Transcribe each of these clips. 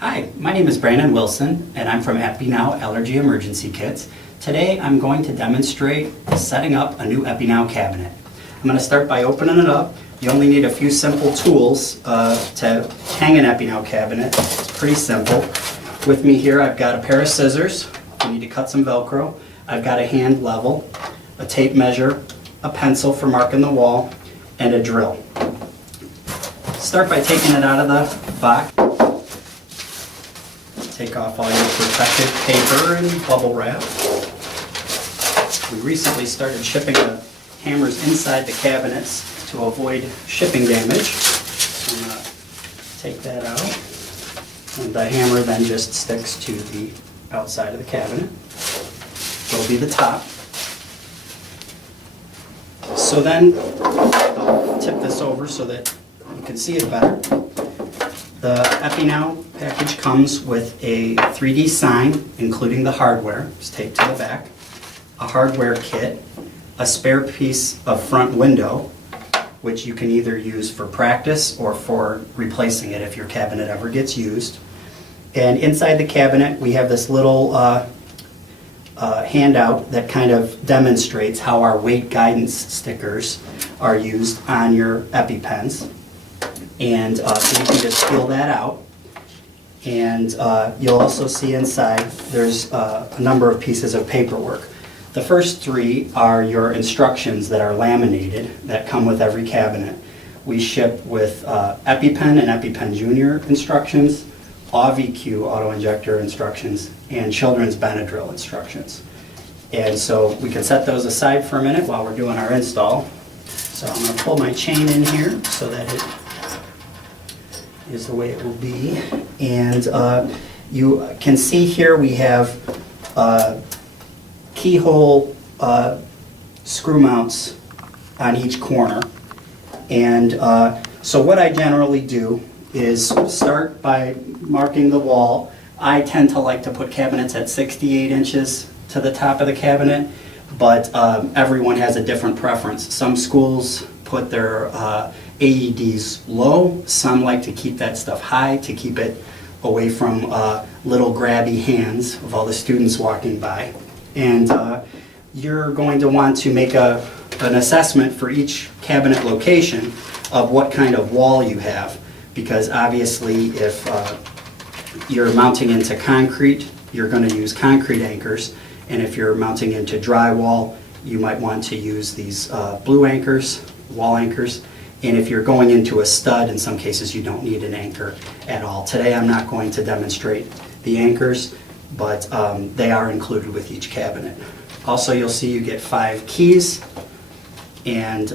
Hi, my name is Brandon Wilson, and I'm from Epi-NOW Allergy Emergency Kits. Today I'm going to demonstrate setting up a new Epi-NOW cabinet. I'm going to start by opening it up. You only need a few simple tools to hang an Epi-NOW cabinet. It's pretty simple. With me here I've got a pair of scissors. I need to cut some Velcro. I've got a hand level, a tape measure, a pencil for marking the wall, and a drill. Start by taking it out of the box. Take off all your protective paper and bubble wrap. We recently started shipping the hammers inside the cabinets to avoid shipping damage. So I'm going to take that out. And the hammer then just sticks to the outside of the cabinet. It'll be the top. So then I'll tip this over so that you can see it better. The Epi-NOW package comes with a 3D sign, including the hardware, it's taped to the back, a hardware kit, a spare piece of front window, which you can either use for practice or for replacing it if your cabinet ever gets used. And inside the cabinet we have this little handout that kind of demonstrates how our weight guidance stickers are used on your EpiPens. And so you can just peel that out. And you'll also see inside there's a number of pieces of paperwork. The first three are your instructions that are laminated that come with every cabinet. We ship with EpiPen and EpiPen Junior instructions, AVQ auto-injector instructions, and children's Benadryl instructions. And so we can set those aside for a minute while we're doing our install. So I'm going to pull my chain in here so that it is the way it will be. And you can see here we have keyhole screw mounts on each corner. And so what I generally do is start by marking the wall. I tend to like to put cabinets at 68 inches to the top of the cabinet, but everyone has a different preference. Some schools put their AEDs low. Some like to keep that stuff high to keep it away from little grabby hands of all the students walking by. And you're going to want to make an assessment for each cabinet location of what kind of wall you have, because obviously if you're mounting into concrete, you're going to use concrete anchors, and if you're mounting into drywall, you might want to use these blue anchors, wall anchors. And if you're going into a stud, in some cases you don't need an anchor at all. Today I'm not going to demonstrate the anchors, but they are included with each cabinet. Also, you'll see you get 5 keys, and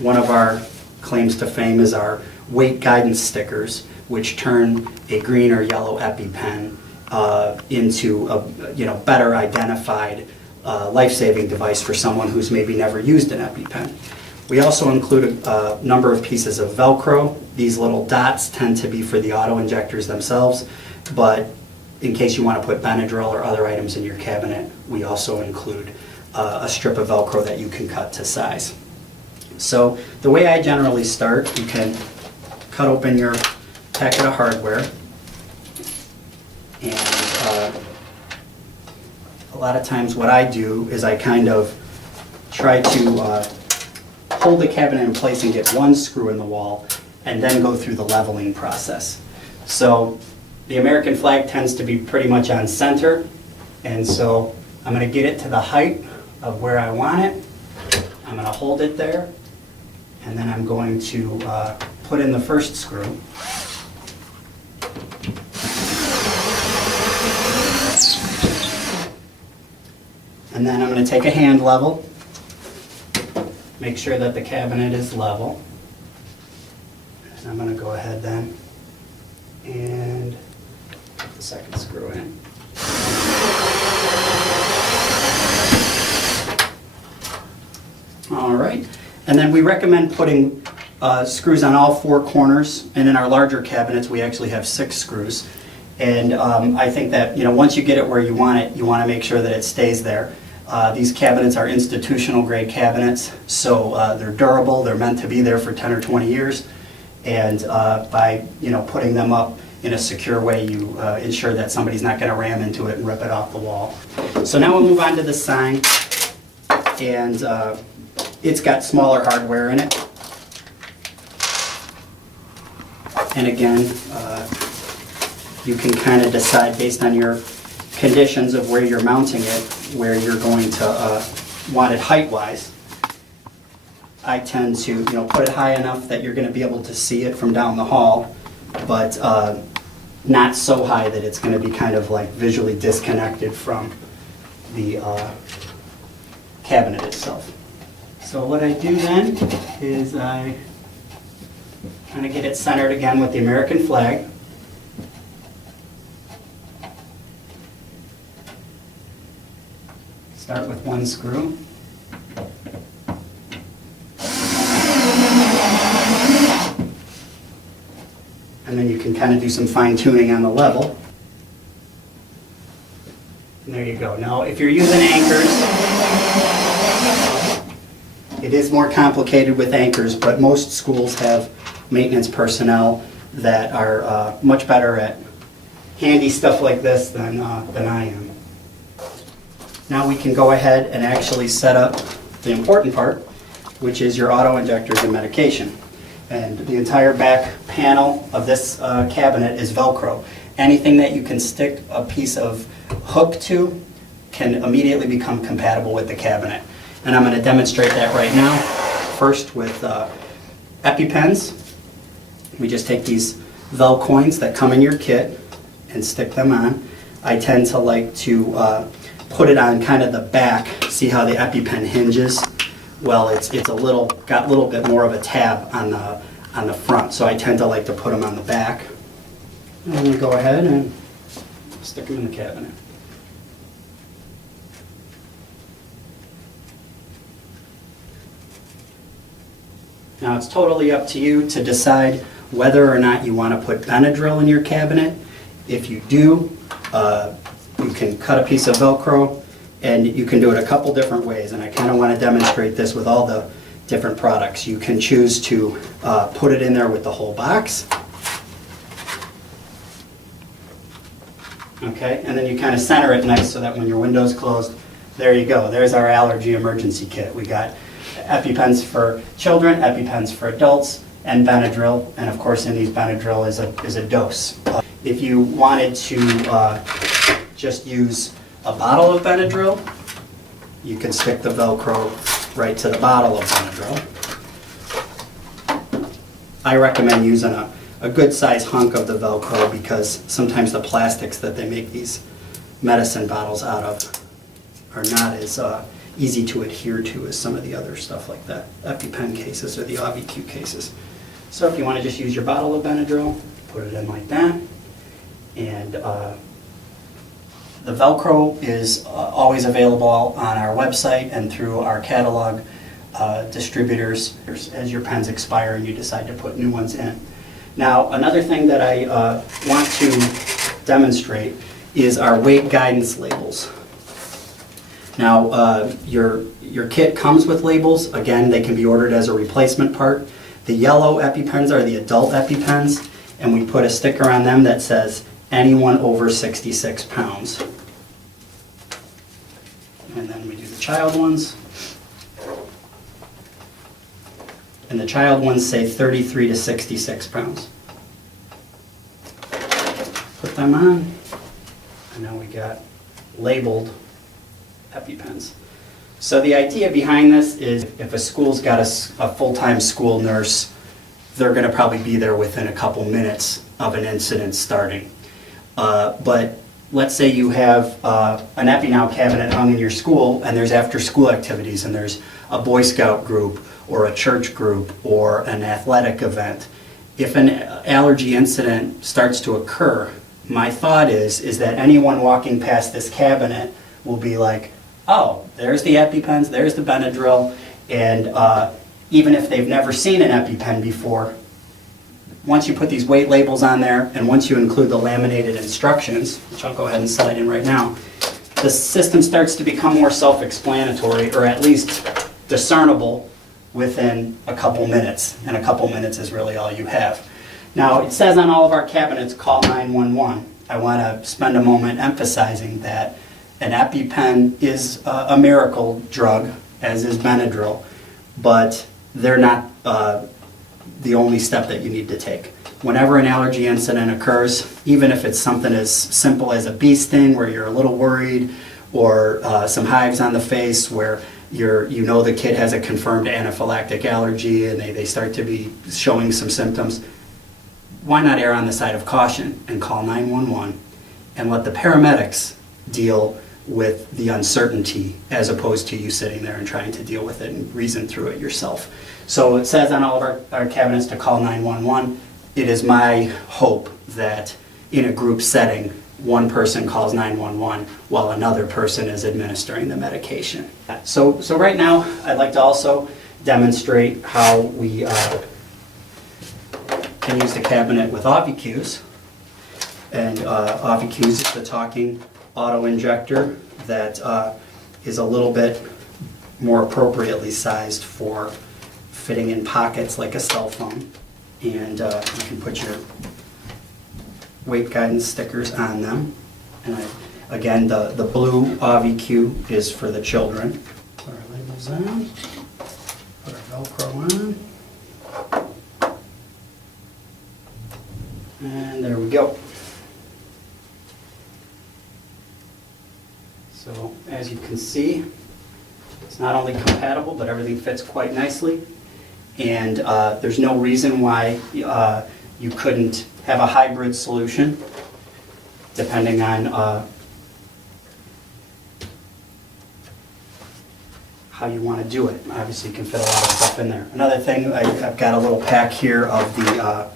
one of our claims to fame is our weight guidance stickers, which turn a green or yellow EpiPen into a better identified life-saving device for someone who's maybe never used an EpiPen. We also include a number of pieces of Velcro. These little dots tend to be for the auto-injectors themselves, but in case you want to put Benadryl or other items in your cabinet, we also include a strip of Velcro that you can cut to size. So the way I generally start, you can cut open your packet of hardware, and a lot of times what I do is I kind of try to hold the cabinet in place and get one screw in the wall, and then go through the leveling process. So the American flag tends to be pretty much on center, and so I'm going to get it to the height of where I want it. I'm going to hold it there, and then I'm going to put in the first screw. And then I'm going to take a hand level, make sure that the cabinet is level. And I'm going to go ahead then and put the second screw in. All right, and then we recommend putting screws on all 4 corners, and in our larger cabinets we actually have 6 screws. And I think that once you get it where you want it, you want to make sure that it stays there. These cabinets are institutional grade cabinets, so they're durable, they're meant to be there for 10 or 20 years, and by putting them up in a secure way, you ensure that somebody's not going to ram into it and rip it off the wall. So now we'll move on to the sign, and it's got smaller hardware in it. And again, you can kind of decide based on your conditions of where you're mounting it, where you're going to want it height-wise. I tend to, put it high enough that you're going to be able to see it from down the hall, but not so high that it's going to be kind of like visually disconnected from the cabinet itself. So what I do then is I kind of get it centered again with the American flag. Start with one screw. And then you can kind of do some fine tuning on the level. And there you go. Now, if you're using anchors, it is more complicated with anchors, but most schools have maintenance personnel that are much better at handy stuff like this than I am. Now we can go ahead and actually set up the important part, which is your auto-injectors and medication. And the entire back panel of this cabinet is Velcro. Anything that you can stick a piece of hook to can immediately become compatible with the cabinet. And I'm going to demonstrate that right now. First with EpiPens. We just take these Velcoins that come in your kit and stick them on. I tend to like to put it on kind of the back. See how the EpiPen hinges? Well, it's got a little bit more of a tab on the front, so I tend to like to put them on the back. And then you go ahead and stick them in the cabinet. Now it's totally up to you to decide whether or not you want to put Benadryl in your cabinet. If you do, you can cut a piece of Velcro, and you can do it a couple different ways, and I kind of want to demonstrate this with all the different products. You can choose to put it in there with the whole box. Okay, and then you kind of center it nice so that when your window's closed, there you go. There's our Allergy Emergency Kit. We got EpiPens for children, EpiPens for adults, and Benadryl, and of course in these Benadryl is a dose. If you wanted to just use a bottle of Benadryl, you can stick the Velcro right to the bottle of Benadryl. I recommend using a good size hunk of the Velcro because sometimes the plastics that they make these medicine bottles out of are not as easy to adhere to as some of the other stuff like that, EpiPen cases or the AviQ cases. So if you want to just use your bottle of Benadryl, put it in like that. And the Velcro is always available on our website and through our catalog distributors as your pens expire and you decide to put new ones in. Now, another thing that I want to demonstrate is our weight guidance labels. Now, your kit comes with labels. Again, they can be ordered as a replacement part. The yellow EpiPens are the adult EpiPens, and we put a sticker on them that says anyone over 66 pounds. And then we do the child ones. And the child ones say 33 to 66 pounds. Put them on, and now we got labeled EpiPens. So the idea behind this is if a school's got a full-time school nurse, they're going to probably be there within a couple minutes of an incident starting. But let's say you have an Epi-NOW cabinet hung in your school and there's after-school activities and there's a Boy Scout group or a church group or an athletic event. If an allergy incident starts to occur, my thought is that anyone walking past this cabinet will be like, oh, there's the EpiPens, there's the Benadryl, and even if they've never seen an EpiPen before, once you put these weight labels on there and once you include the laminated instructions, which I'll go ahead and slide in right now, the system starts to become more self-explanatory, or at least discernible within a couple minutes, and a couple minutes is really all you have. Now, it says on all of our cabinets, call 911. I want to spend a moment emphasizing that an EpiPen is a miracle drug, as is Benadryl, but they're not the only step that you need to take. Whenever an allergy incident occurs, even if it's something as simple as a bee sting where you're a little worried, or some hives on the face where you know the kid has a confirmed anaphylactic allergy and they start to be showing some symptoms, why not err on the side of caution and call 911 and let the paramedics deal with the uncertainty as opposed to you sitting there and trying to deal with it and reason through it yourself. So it says on all of our cabinets to call 911. It is my hope that in a group setting, one person calls 911 while another person is administering the medication. So right now, I'd like to also demonstrate how we can use the cabinet with AutoQs. And AutoQs is the talking auto-injector that is a little bit more appropriately sized for fitting in pockets like a cell phone. And you can put your weight guidance stickers on them. And again, the blue AutoQ is for the children. Put our labels on, put our Velcro on. And there we go. So as you can see, it's not only compatible, but everything fits quite nicely. And there's no reason why you couldn't have a hybrid solution, depending on how you want to do it. Obviously, you can fit a lot of stuff in there. Another thing, I've got a little pack here of the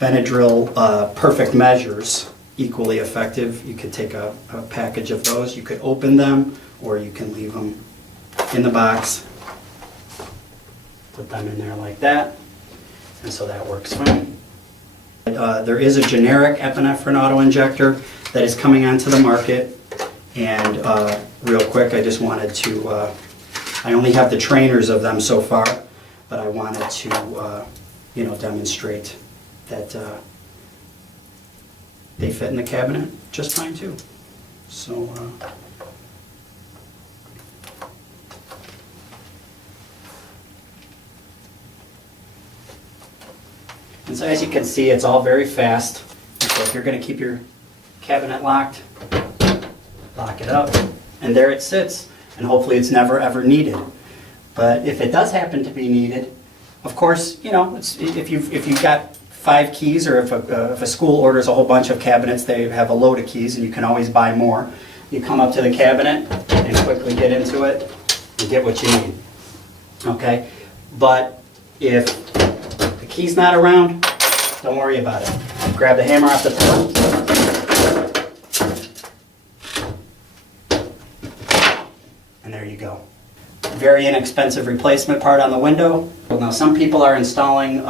Benadryl Perfect Measures, equally effective. You could take a package of those. You could open them, or you can leave them in the box. Put them in there like that, and so that works fine. There is a generic epinephrine auto-injector that is coming onto the market, and real quick, I just wanted to, I only have the trainers of them so far, but I wanted to, demonstrate that they fit in the cabinet just fine too. So. And so as you can see, it's all very fast. So if you're going to keep your cabinet locked, lock it up, and there it sits. And hopefully it's never ever needed. But if it does happen to be needed, of course, if you've got 5 keys, or if a school orders a whole bunch of cabinets, they have a load of keys, and you can always buy more. You come up to the cabinet and quickly get into it and get what you need. Okay, but if the key's not around, don't worry about it. Grab the hammer off the door, and there you go. Very inexpensive replacement part on the window. Well, now some people are installing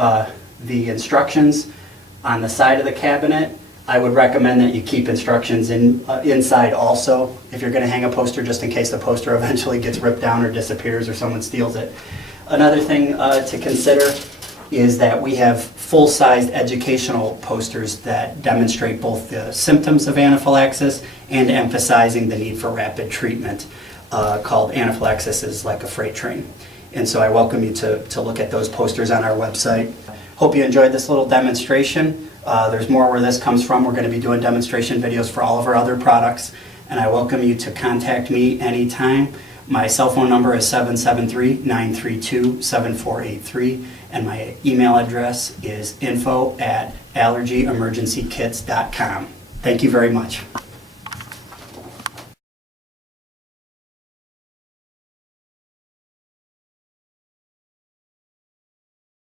the instructions on the side of the cabinet. I would recommend that you keep instructions inside also if you're going to hang a poster, just in case the poster eventually gets ripped down or disappears or someone steals it. Another thing to consider is that we have full-sized educational posters that demonstrate both the symptoms of anaphylaxis and emphasizing the need for rapid treatment, called Anaphylaxis is Like a Freight Train. And so I welcome you to look at those posters on our website. Hope you enjoyed this little demonstration. There's more where this comes from. We're going to be doing demonstration videos for all of our other products, and I welcome you to contact me anytime. My cell phone number is 773-932-7483, and my email address is info@allergyemergencykits.com. Thank you very much.